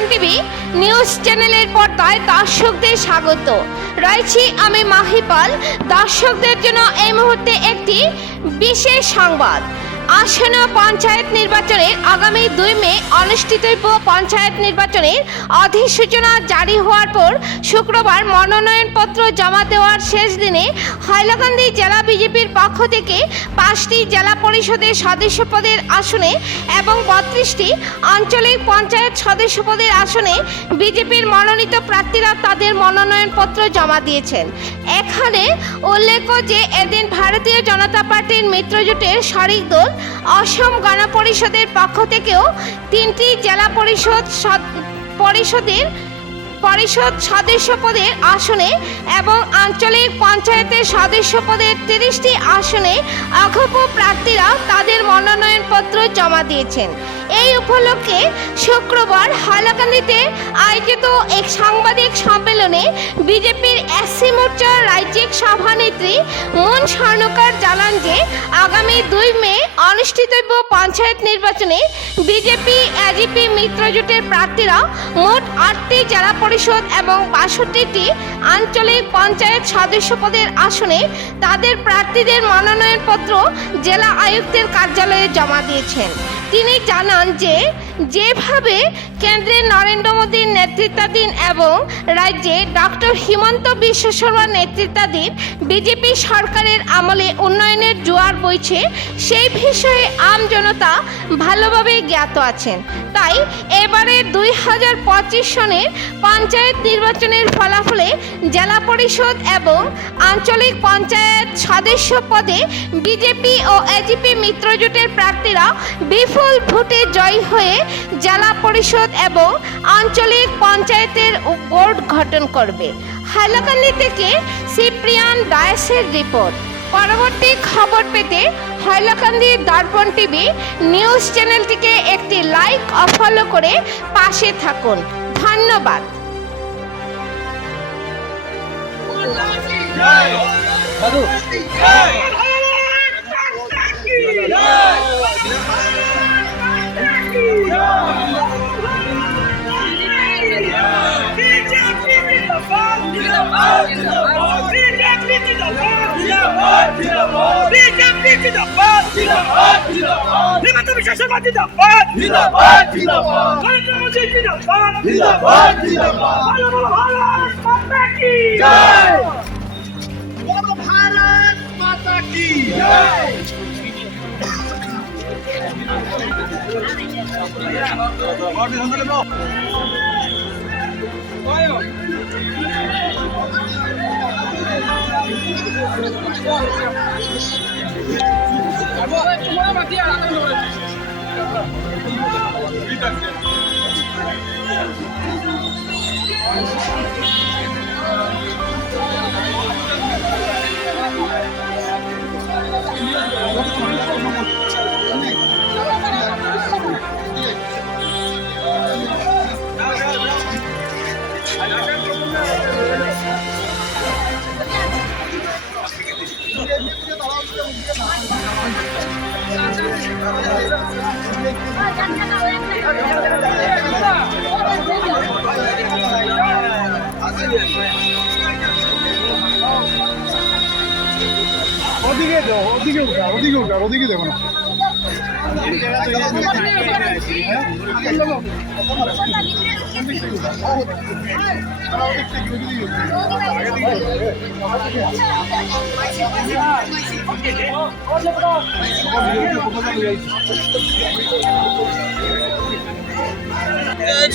দর্পণ TV news চ্যানেলের পর্দায় দর্শকদের স্বাগত। রয়েছি আমি মাহিপাল। দর্শকদের জন্য এই মুহূর্তে একটি বিশেষ সংবাদ। আসন্ন পঞ্চায়েত নির্বাচনের আগামী 2 মে অনুষ্ঠিতব্য পঞ্চায়েত নির্বাচনের অধিসূচনা জারি হওয়ার পর শুক্রবার মনোনয়নপত্র জমা দেওয়ার শেষ দিনে হাইলাকান্দি জেলা বিজেপির পক্ষ থেকে 5টি জেলা পরিষদের সদস্য পদের আসনে এবং 32টি আঞ্চলিক পঞ্চায়েত সদস্য পদের আসনে বিজেপির মনোনীত প্রার্থীরা তাদের মনোনয়নপত্র জমা দিয়েছেন। এখানে উল্লেখ্য যে এদিন ভারতীয় জনতা পার্টির মিত্রজোটের শরিক দল অসম গণ পরিষদের পক্ষ থেকেও 3টি জেলা পরিষদ সদস্য পদের আসনে এবং আঞ্চলিক পঞ্চায়েতের সদস্য পদের 30টি আসনে অগপ প্রার্থীরা তাদের মনোনয়নপত্র জমা দিয়েছেন। এই উপলক্ষে শুক্রবার হাইলাকান্দিতে আয়োজিত এক সাংবাদিক সম্মেলনে বিজেপির এসসি মোর্চার রাজ্যিক সভানেত্রী মন স্বর্ণকার জানান যে আগামী 2 মে অনুষ্ঠিতব্য পঞ্চায়েত নির্বাচনে বিজেপি এজিপি মিত্রজোটের প্রার্থীরা মোট 8টি জেলা পরিষদ এবং 62টি আঞ্চলিক পঞ্চায়েত সদস্য পদের আসনে তাদের প্রার্থীদের মনোনয়নপত্র জেলা আয়ুক্তের কার্যালয়ে জমা দিয়েছেন। তিনি জানান যে যেভাবে কেন্দ্রে নরেন্দ্র মোদীর নেতৃত্বাধীন এবং রাজ্যে ডক্টর হিমন্ত বিশ্ব শর্মার নেতৃত্বাধীন বিজেপি সরকারের আমলে উন্নয়নের জোয়ার বইছে, সেই বিষয়ে আম জনতা ভালোভাবে জ্ঞাত আছেন। তাই এবারে 2025 সনের পঞ্চায়েত নির্বাচনের ফলাফলে জেলা পরিষদ এবং আঞ্চলিক পঞ্চায়েত সদস্য পদে বিজেপি ও এজিপি মিত্রজোটের প্রার্থীরা বিপুল ভোটে জয়ী হয়ে জেলা পরিষদ এবং আঞ্চলিক পঞ্চায়েতের বোর্ড গঠন করবে। হাইলাকান্দি থেকে সিপ্রিয়ান ডায়েসের রিপোর্ট। পরবর্তী খবর পেতে হাইলাকান্দি দর্পণ টিভি নিউজ চ্যানেলটিকে একটি লাইক ও ফলো করে পাশে থাকুন। ধন্যবাদ। ওদিকে দেবো না।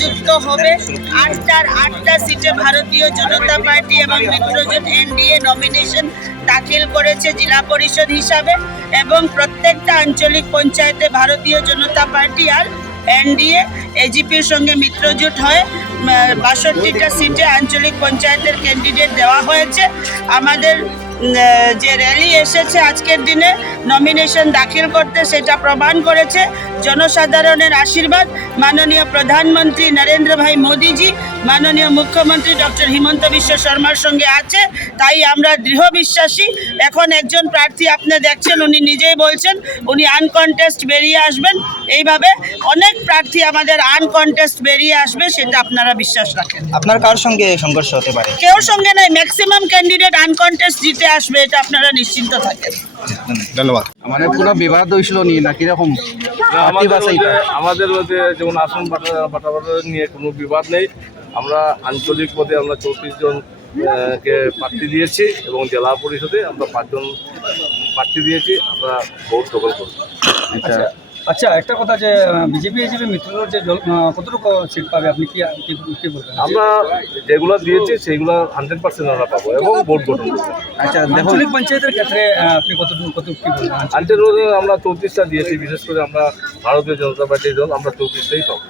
যুক্ত হবে 8টা সিটে ভারতীয় জনতা পার্টি এবং মিত্রজোট এনডিএ নমিনেশন দাখিল করেছে জেলা পরিষদ হিসাবে এবং প্রত্যেকটা আঞ্চলিক পঞ্চায়েতে ভারতীয় জনতা পার্টি আর এনডিএ এজিপির সঙ্গে মিত্রজোট হয়ে 62টা সিটে আঞ্চলিক পঞ্চায়েতের ক্যান্ডিডেট দেওয়া হয়েছে। আমাদের যে র্যালি এসেছে আজকের দিনে নমিনেশন দাখিল করতে, সেটা প্রমাণ করেছে জনসাধারণের আশীর্বাদ মাননীয় প্রধানমন্ত্রী নরেন্দ্র ভাই মোদীজি, মাননীয় মুখ্যমন্ত্রী ডক্টর হিমন্ত বিশ্ব শর্মার সঙ্গে আছে। তাই আমরা দৃঢ় বিশ্বাসী। এখন একজন প্রার্থী আপনি দেখছেন, উনি নিজেই বলছেন উনি আনকন্টেস্ট বেরিয়ে আসবেন। এইভাবে অনেক প্রার্থী আমাদের আনকন্টেস্ট বেরিয়ে আসবে, সেটা আপনারা বিশ্বাস রাখেন। আপনার কার সঙ্গে সংঘর্ষ হতে পারে? কেউ সঙ্গে নয়, ম্যাক্সিমাম ক্যান্ডিডেট আনকন্টেস্ট জিতে আসবে, এটা আপনারা নিশ্চিন্ত থাকেন। ধন্যবাদ। মানে কোনো বিবাদ হয়েছিল নি না কিরকম? আমাদের মধ্যে যেমন আসন বাটাবাটা নিয়ে কোনো বিবাদ নেই। আমরা আঞ্চলিক পদে আমরা 34 জন কে প্রার্থী দিয়েছি এবং জেলা পরিষদে আমরা 5 জন প্রার্থী দিয়েছি। আমরা ভোট দখল করব। আচ্ছা, একটা কথা যে বিজেপি মিত্রজোট যে কতটুকু সিট পাবে, আপনি কি বলবেন? আমরা যেগুলো দিয়েছি সেইগুলো 100% আমরা পাবো এবং ভোট গঠন করবো। আচ্ছা, আঞ্চলিক পঞ্চায়েতের ক্ষেত্রে আপনি কতটুকু কি বলবেন? আঞ্চলিক আমরা 34টা দিয়েছি, বিশেষ করে আমরা ভারতীয় জনতা পার্টির দল, আমরা 34টাই পাবো।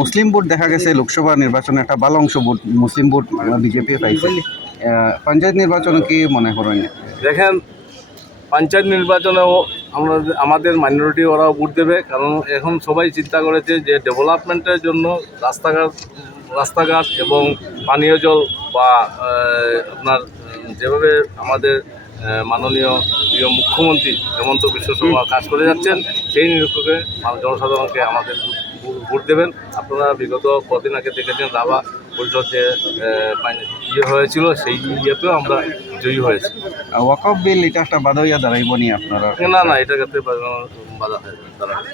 মুসলিম ভোট দেখা গেছে লোকসভা নির্বাচনে একটা ভালো অংশ ভোট মুসলিম ভোট বিজেপি পাইছে। পঞ্চায়েত নির্বাচনে কি মনে করেন? দেখেন, পঞ্চায়েত নির্বাচনেও আমাদের মাইনরিটি ওরাও ভোট দেবে, কারণ এখন সবাই চিন্তা করেছে যে ডেভেলপমেন্টের জন্য রাস্তাঘাট এবং পানীয় জল বা আপনার যেভাবে আমাদের মাননীয় প্রিয় মুখ্যমন্ত্রী হেমন্ত বিশ্ব শর্মা কাজ করে যাচ্ছেন, সেই নিরীক্ষকে জনসাধারণকে আমাদের ভোট দেবেন। আপনারা বিগত কদিন আগে দেখেছেন রাভা পরিষদ যে হয়েছিল, সেই ইয়েতেও আমরা জয়ী হয়েছি। ওয়াকফ বিল এটা একটা বাধা হইয়া দাঁড়াইব নি আপনারা? না, এটা ক্ষেত্রে বাধা দাঁড়াবে।